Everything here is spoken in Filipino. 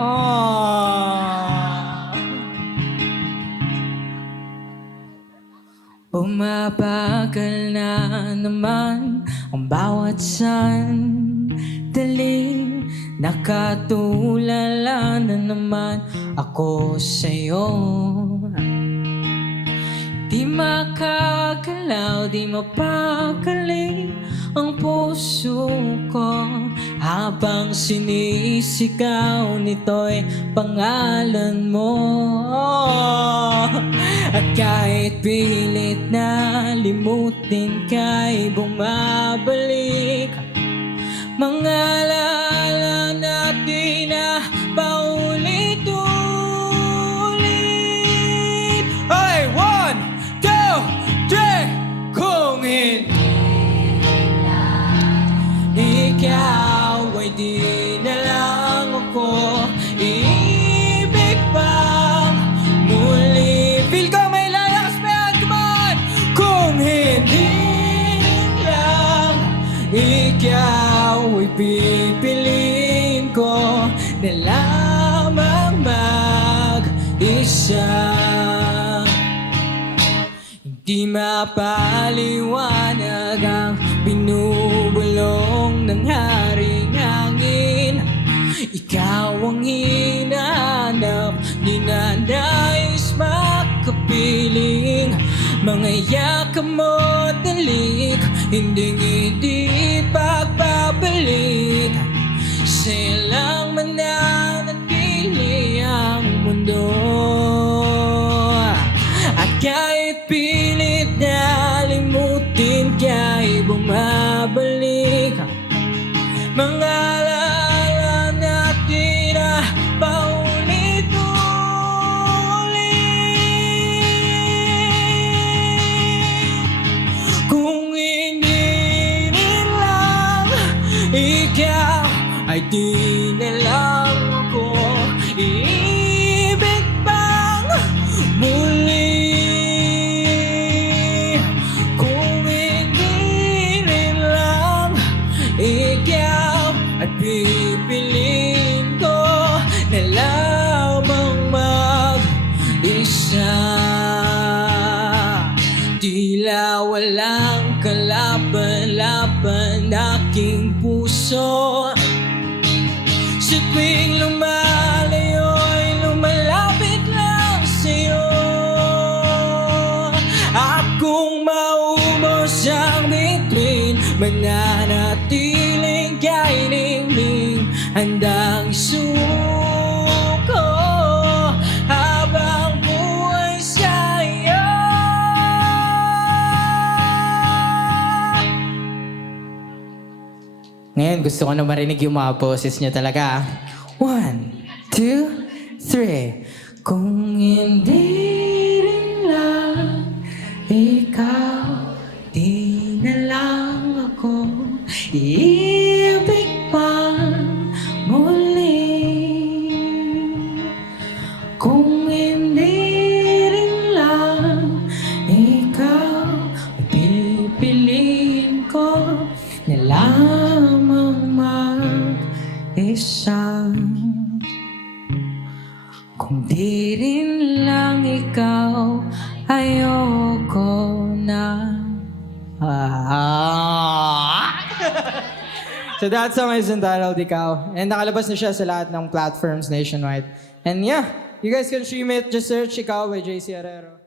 Oh. Bumabagal na naman ang bawat sandali. Nakatulala na naman ako sa'yo. Di makagalaw, di mapakali ang puso ko habang sinisigaw nito'y pangalan mo. At kahit pilit na limutin ka'y bumabalik mga alaala natin na paulit-ulit. Ay, 1, 2, 3. Kung hindi ikaw ay di na lang ako iibig pang muli. Feel ko may lalakas pa yan, come on! Kung hindi lang ikaw ay pipiliin ko na lamang mag-isa. Hindi mapaliwanag ang binubulong ng haring hangin. Ikaw ang hinahanap, ninanais makapiling. Mga yakap mo dalik, hindi pagbabalik. Sa'yo lang mananatili ang mundo. At kahit pilit na limutin ka'y bumabalik mga alaala natin na paulit-ulit. Kung hindi rin lang ikaw ay di na lang ako iibig pang muli. Kung hindi rin lang ikaw ay pipiliin ko na lamang mag-isa. Tila walang kalaban-laban aking puso. Sa tuwing lumalayo ay lumalapit lang sa'yo. At kung maubos ang bituin, mananatiling kay ningning, handang isuko habang buhay sa'yo. Ngayon, gusto ko na marinig yung mga boses niya talaga. 1, 2, 3. Kung hindi rin lang ikaw, di na lang ako iibig pang muli. Kung hindi rin lang ikaw, pipiliin ko na lamang mag-isa. Kung di rin lang ikaw, ayoko na. So that song is entitled Ikaw. And nakalabas na siya sa lahat ng platforms nationwide. And yeah, you guys can stream it. Just search Ikaw by JC Herrero.